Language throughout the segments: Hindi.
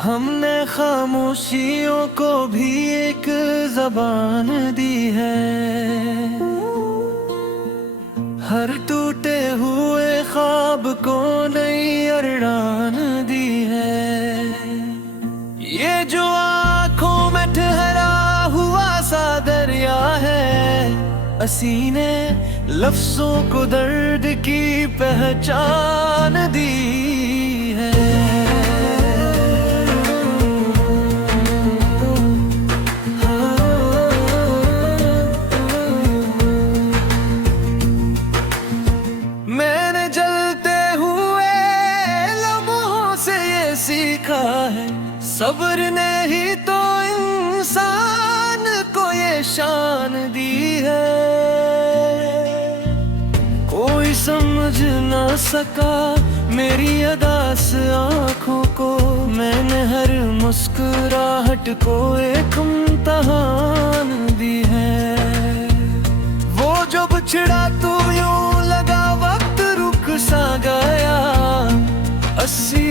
हमने खामोशियों को भी एक ज़बान दी है, हर टूटे हुए ख्वाब को नई अरडान दी है। ये जो आँखों में ठहरा हुआ सा दरिया है, असीने लफ्जों को दर्द की पहचान दी है। मैंने जलते हुए लम्हों से ये सीखा है, सब्र ने ही तो इंसान को ये शान दी है। कोई समझ ना सका मेरी अदास आँखों को, मैंने हर मुस्कुराहट को एक इम्तिहान दी है। वो जो बिछड़ा तू यूं लगा वक्त रुक सा गया, 80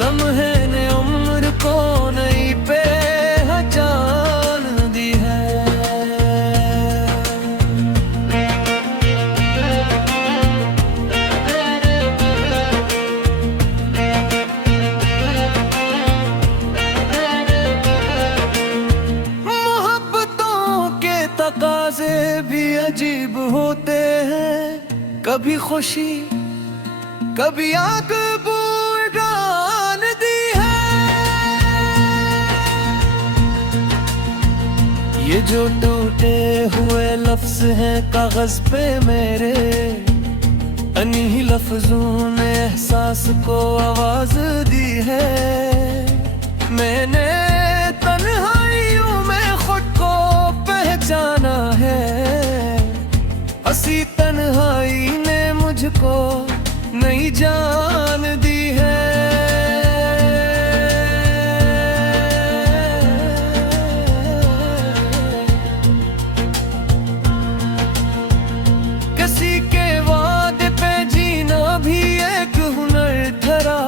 लम्हे ने उम्र को नई पहचान दी है। मोहब्बतों के तकाज़े भी अजीब होते हैं, कभी खुशी कभी आग बुझान दी है। ये जो टूटे हुए लफ्ज हैं कागज पे मेरे, इन्हीं लफ्जों ने एहसास को आवाज दी है। मैंने तन्हाइयों में खुद को पहचाना है, हंसी तन्हाई ने मुझको नई जान दी है। किसी के वादे पे जीना भी एक हुनर ठहरा,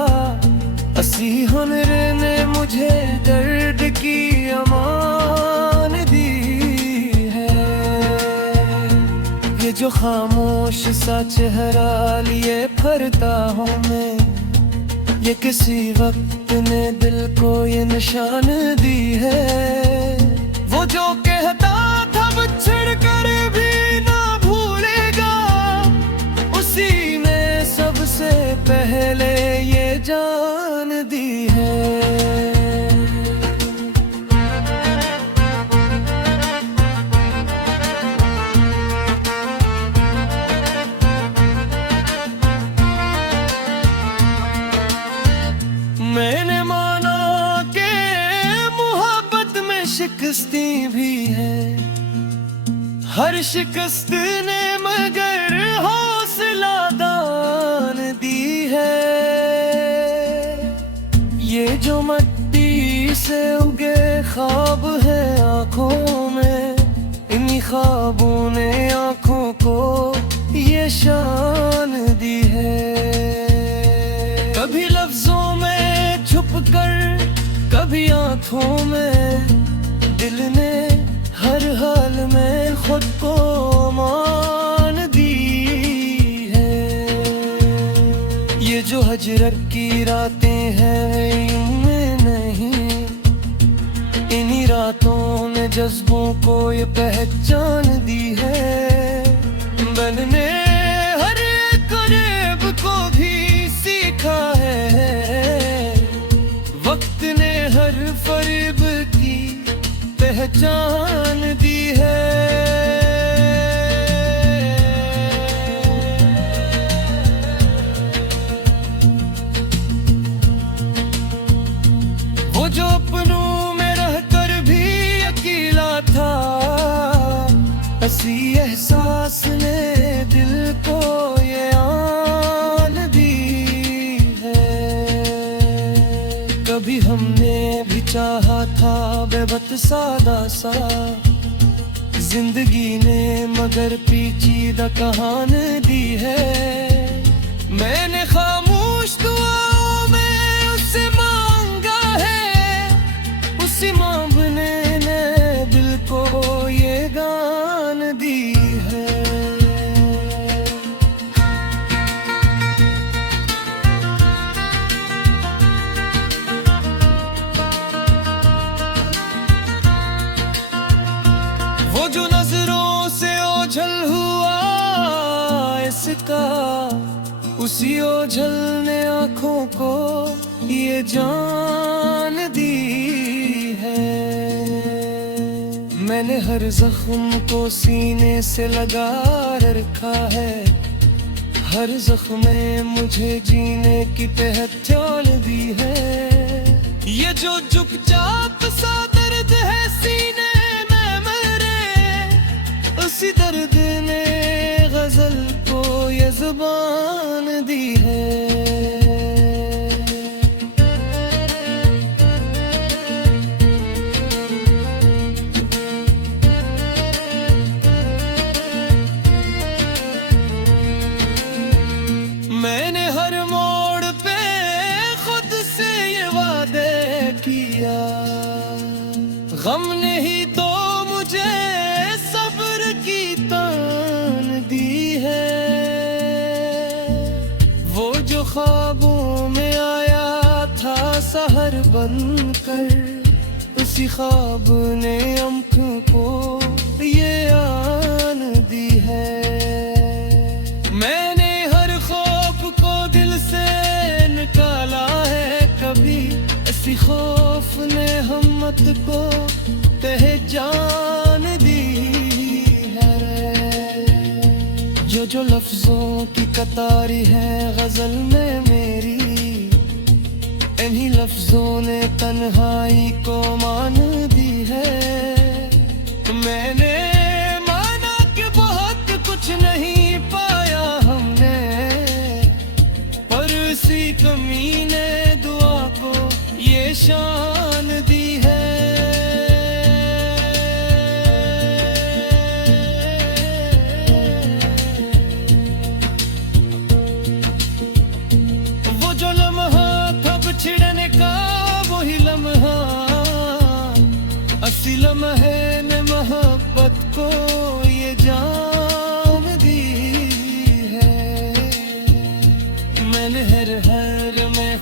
असी हुनर ने मुझे दर्द की अमान दी है। ये जो खामोश सा चेहरा लिए फरता हूँ मैं, ये किसी वक्त ने दिल को ये निशान दी है। वो जो कहता था बिछड़ कर भी ना भूलेगा, उसी ने सबसे पहले ये जान दी है। मैंने माना कि मोहब्बत में शिकस्ती भी है, हर शिकस्त ने मगर हौसला दान दी है। ये जो मिट्टी से उगे ख्वाब है आँखों में, इन्हीं ख्वाबों ने आँखों को ये शान दी है। कभी लफ्जों में छुप कर, कभी आँखों में, दिल ने हर हाल में खुद को मान दी है। ये जो हजरत की रातें हैं इनमें नहीं, इन्हीं रातों ने जज्बों को ये पहचान दी है। बनने हर करीब को भी सीखा है, वक्त ने हर फरीब की पहचान दी है। वो जो अपनों में रहकर भी अकेला था, हंसी एहसास ने दिल को ये आन दी है। कभी हमने भी चाहा था बेबत सादा सा जिंदगी ने मगर पेचीदा कहानी दी है। मैंने खामोश दुआओं में उससे मांगा है, उसी मांगने ने दिल को ये गान दी है। वो जो नजरों से ओझल हुआ इसका, उसी ओझल ने आँखों को ये जान दी है। मैंने हर जख्म को सीने से लगा रखा है, हर जख्म में मुझे जीने की पहचान दी है। ये जो चुपचाप सा दर्द है सीने उसी दर्द ने गजल को ये जुबान दी है। मैंने हर मोड़ पे खुद से ये वादे किया, गम ने ही तो मुझे की तान दी है। वो जो ख्वाबों में आया था सहर बनकर, उसी ख्वाब ने आँख को ये आन दी है। मैंने हर खौफ को दिल से निकाला है कभी, इसी खौफ ने हिम्मत को पहचान दी। जो लफ्जों की कतारी है गजल में मेरी, इन्हीं लफ्जों ने तन्हाई को मान दी है। मैंने माना कि बहुत कुछ नहीं पाया हमने, पर उसी कमी ने दुआ को ये शान दी है। छिड़ने का वही लम्हा, असली लम्हे ने मोहब्बत को ये जान दी है। मैंने हर में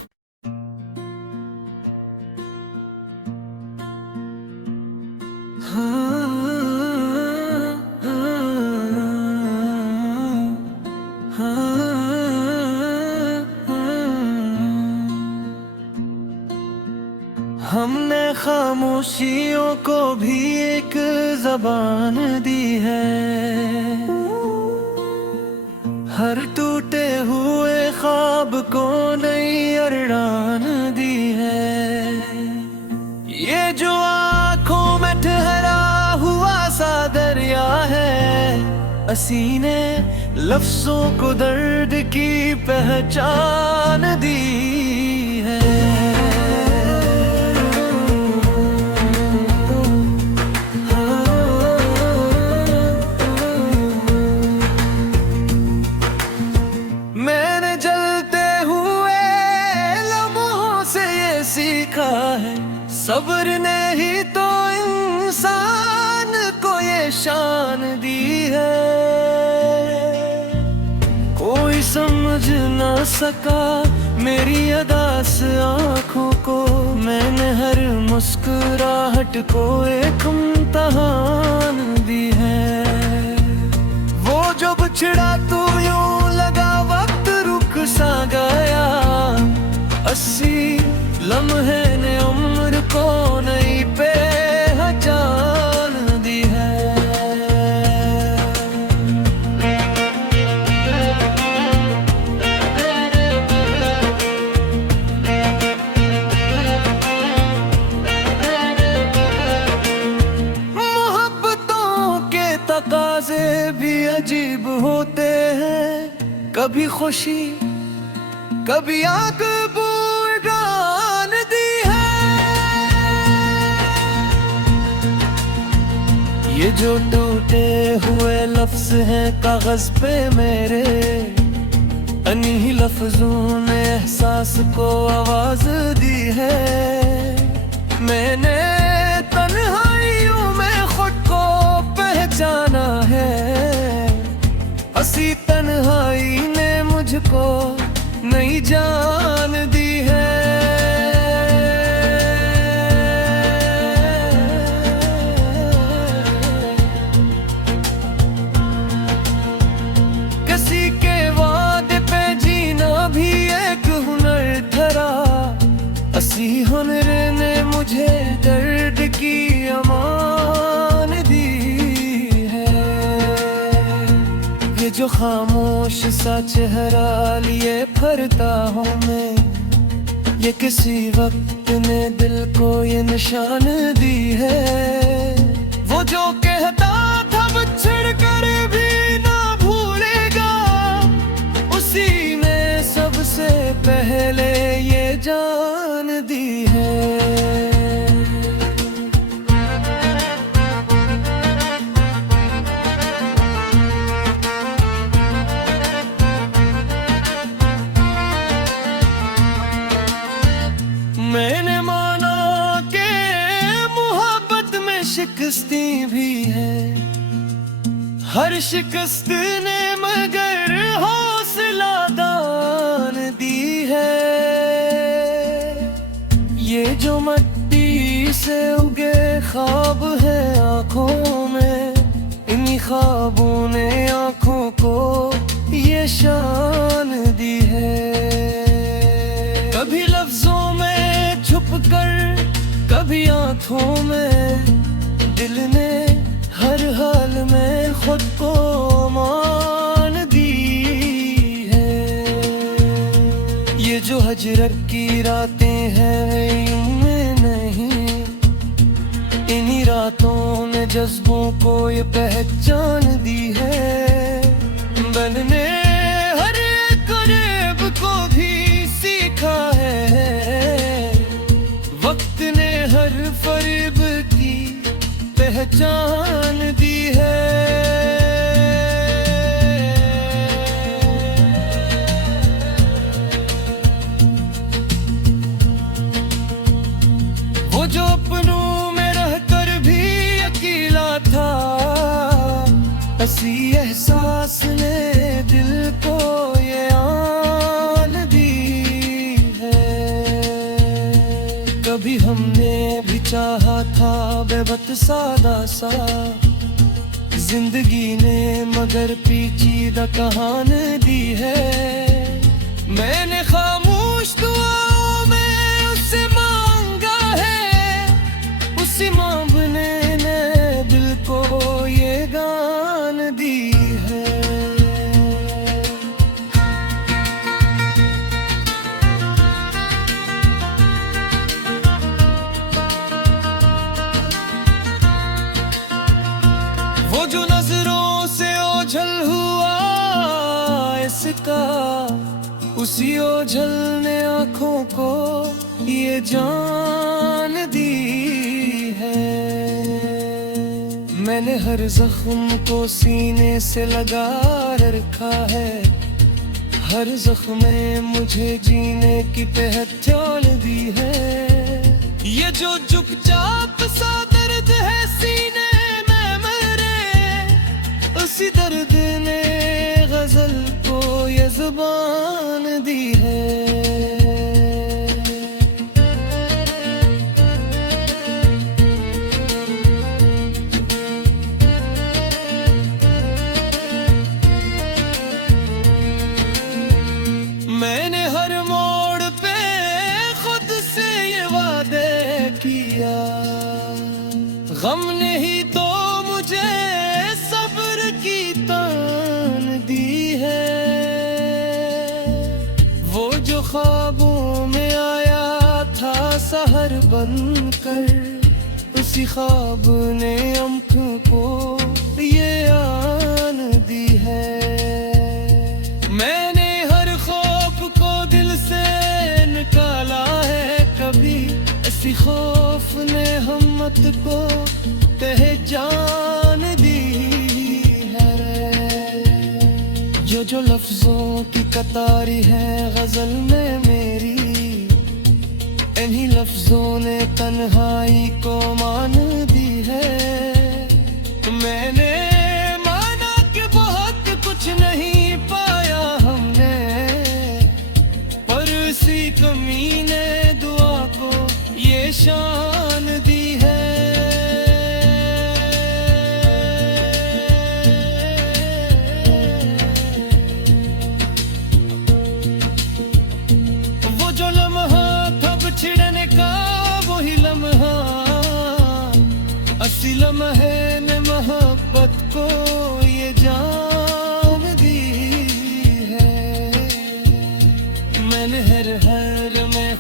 हमने खामोशियों को भी एक ज़बान दी है, हर टूटे हुए ख्वाब को नई अरडान दी है। ये जो आँखों में ठहरा हुआ सा दरिया है, असीने लफ्जों को दर्द की पहचान दी है। सीखा है सब्र ने ही तो इंसान को ये शान दी है। कोई समझ ना सका मेरी अदास आँखों को, मैंने हर मुस्कुराहट को एक इम्तिहान दी है। वो जो बिछड़ा तो यूं लगा वक्त रुक सा गया, अस्सी लम्हे ने उम्र को नई पहचान दी है। मोहब्बतों के तकाजे भी अजीब होते हैं, कभी खुशी कभी आग बूझान दी है। जो टूटे हुए लफ्ज हैं कागज पे मेरे, इन्हीं लफ्जों ने एहसास को आवाज दी है। मैंने तन्हाइयों में खुद को पहचाना है, हंसी तन्हाई ने मुझको नई जान दी है। किसी के वादे पे जीना भी एक हुनर धरा, हंसी हुनर ने मुझे दर्द की अमान दी है। ये जो खामोश सा चेहरा लिए फिरता हूँ मैं, ये किसी वक्त ने दिल को ये निशान दी है। वो जो कहता था बिछड़ कर भी ना भूलेगा, उसी ने सबसे पहले ये जान दी है। मैंने माना कि मोहब्बत में शिकस्ती भी है, हर शिकस्त ने मगर हौसला दान दी है। ये जो मिट्टी से उगे ख्वाब है आंखों में, इन्हीं ख्वाबों ने आंखों को ये शान दी है। कभी लफ्जों में छुप कर, कभी आंखों में, दिल ने हर हाल में खुद को मान दी है। ये जो हजरत की रातें हैं इनमें नहीं, इन्हीं रातों ने जज्बों को ये पहचान दी है। बनने हर करीब को भी सीखा है, वक्त ने हर फरीब की पहचान दी है। वो जो अपनों में रहकर भी अकेला था, हंसी एहसास ने दिल को ये आन दी है। कभी हमने भी चाहा था बेबत सादा सा, जिंदगी ने मगर पेचीदा कहानी दी है। मैंने खामोश दुआओं में उससे मांगा है, उसी मांगने ने दिल को ये गान दी है। वो जो नजरों से ओझल हुआ इसका, उसी ओझल ने आंखों को ये जान दी है। मैंने हर जख्म को सीने से लगा रखा है, हर जख्म में मुझे जीने की पहचान दी है। ये जो चुपचाप सा दर्द है सीने उसी दर्द ने गजल को ये जुबान दी है। मैंने हर मोड़ पे खुद से ये वादे किया, गम ने ही तो मुझे सब्र की तान दी है। वो जो ख्वाबों में आया था सहर बनकर, उसी ख्वाब ने आँख को ये आन दी है। मैंने हर खौफ को दिल से निकाला है, कभी ऐसी खौफ ने हिम्मत को पहचान जो लफ्जों की कतारी है गजल में मेरी, इन्हीं लफ्जों ने तन्हाई को मान दी है। मैंने माना कि बहुत कुछ नहीं पाया हमने, पर इसी कमी ने दुआ को ये शान दी है। वो जो लम्हा था बिछड़ने का, वही लम्हा असली लम्हे ने मोहब्बत को ये जान दी है। मैंने हर में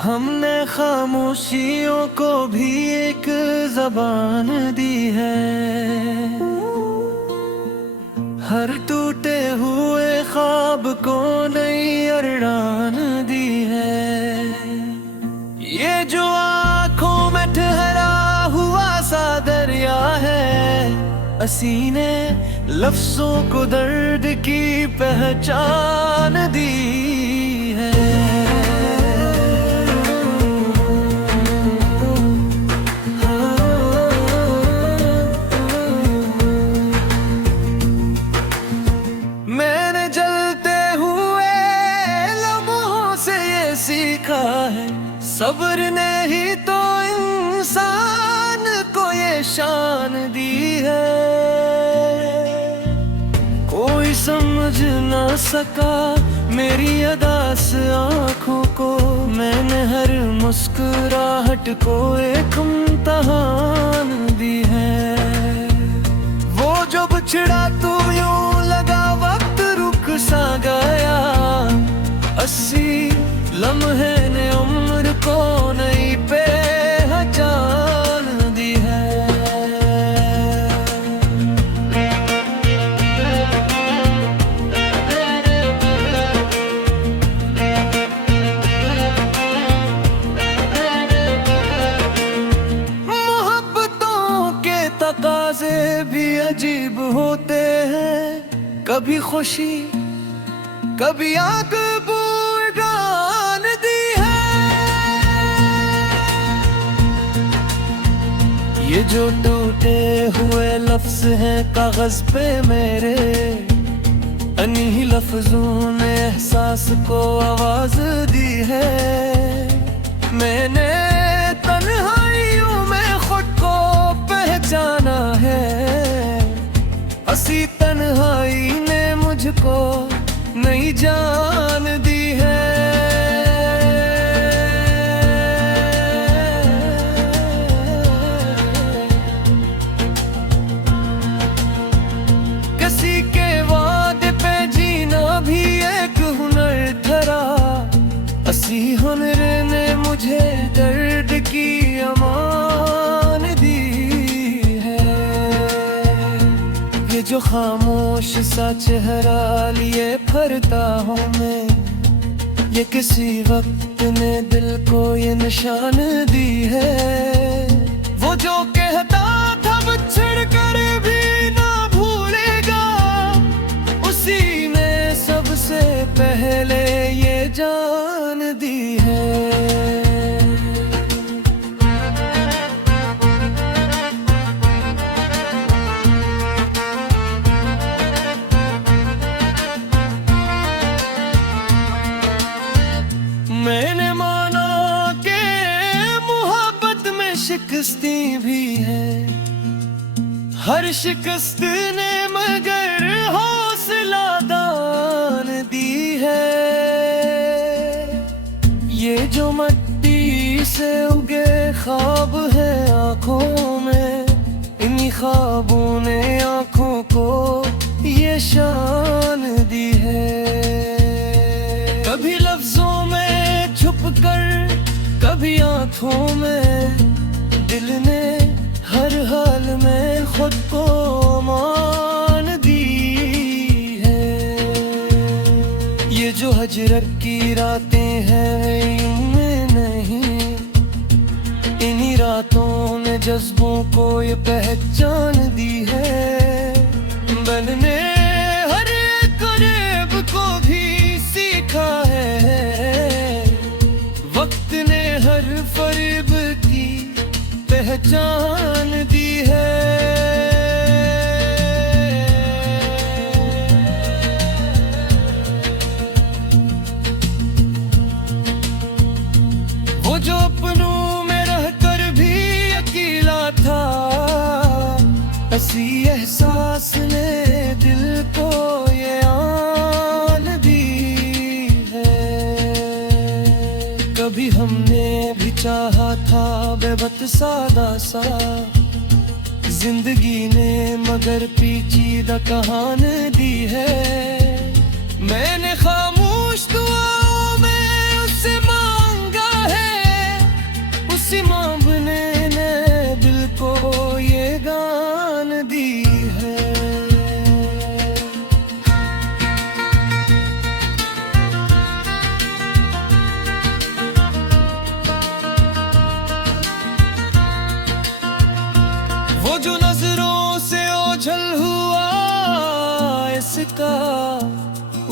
हमने खामोशियों को भी एक ज़बान दी है, हर टूटे हुए ख्वाब को नई अरडान दी है। ये जो आँखों में ठहरा हुआ सा दरिया है, असीने लफ्जों को दर्द की पहचान दी है। मैंने जलते हुए लम्हों से ये सीखा है, सब्र ने ही तो इंसान को ये शान दी है। कोई समझ ना सका मेरी अदास आँखों को, मैंने हर मुस्कुराहट को एक इम्तिहान दी है। वो जो बिछड़ा तू यूं लगा वक्त रुक सा गया, अस्सी लम्हे ने उम्र को नई पहचान दी है। मोहब्बतों के तकाज़े भी अजीब होते हैं, कभी खुशी कभी आग बुझान दी है। ये जो टूटे हुए लफ्ज हैं कागज पे मेरे, इन्हीं लफ्जों ने एहसास को आवाज दी है। मैंने तन्हाइयों में खुद को पहचाना है, हंसी तन्हाई ने मुझको नई जान दी है। किसी के वादे पे जीना भी एक हुनर धरा, असी हुनर ने मुझे दर्द की अमान दी है। ये जो खामोश सा चेहरा लिए फरता हूँ मैं, ये किसी वक्त ने दिल को ये निशान दी है। वो जो कहता था बिछड़ कर भी ना भूलेगा, उसी ने सबसे पहले ये जान दी है। मैंने माना कि मोहब्बत में शिकस्ती भी है, हर शिकस्त ने मगर हौसला दान दी है। ये जो मिट्टी से उगे ख्वाब है आँखों में, इन्हीं ख्वाबों ने आँखों को ये शान दी है। कभी लफ्जों में छुप कर, कभी आँखों में, दिल ने हर हाल में खुद को मान दी जो हजरत की रातें हैं इनमें नहीं, इन्हीं रातों ने जज्बों को ये पहचान दी है। बनने हर करीब को भी सीखा है, वक्त ने हर फरीब की पहचान दी है। वो जो अपनों में रहकर भी अकेला था, ऐसी एहसास ने दिल को ये आन दी है। कभी हमने भी चाहा था बेबत सादा सा जिंदगी ने, मगर पेचीदा कहानी दी है। मैंने खामोश दुआओं में उससे मांगा है, उसी मांगने ने दिल को ये गान दी है। वो जो नजरों से ओझल हुआ इसका,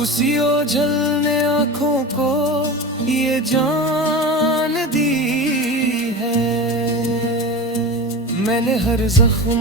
उसी ओझल ने आँखों को ये जान दी है। मैंने हर जख्म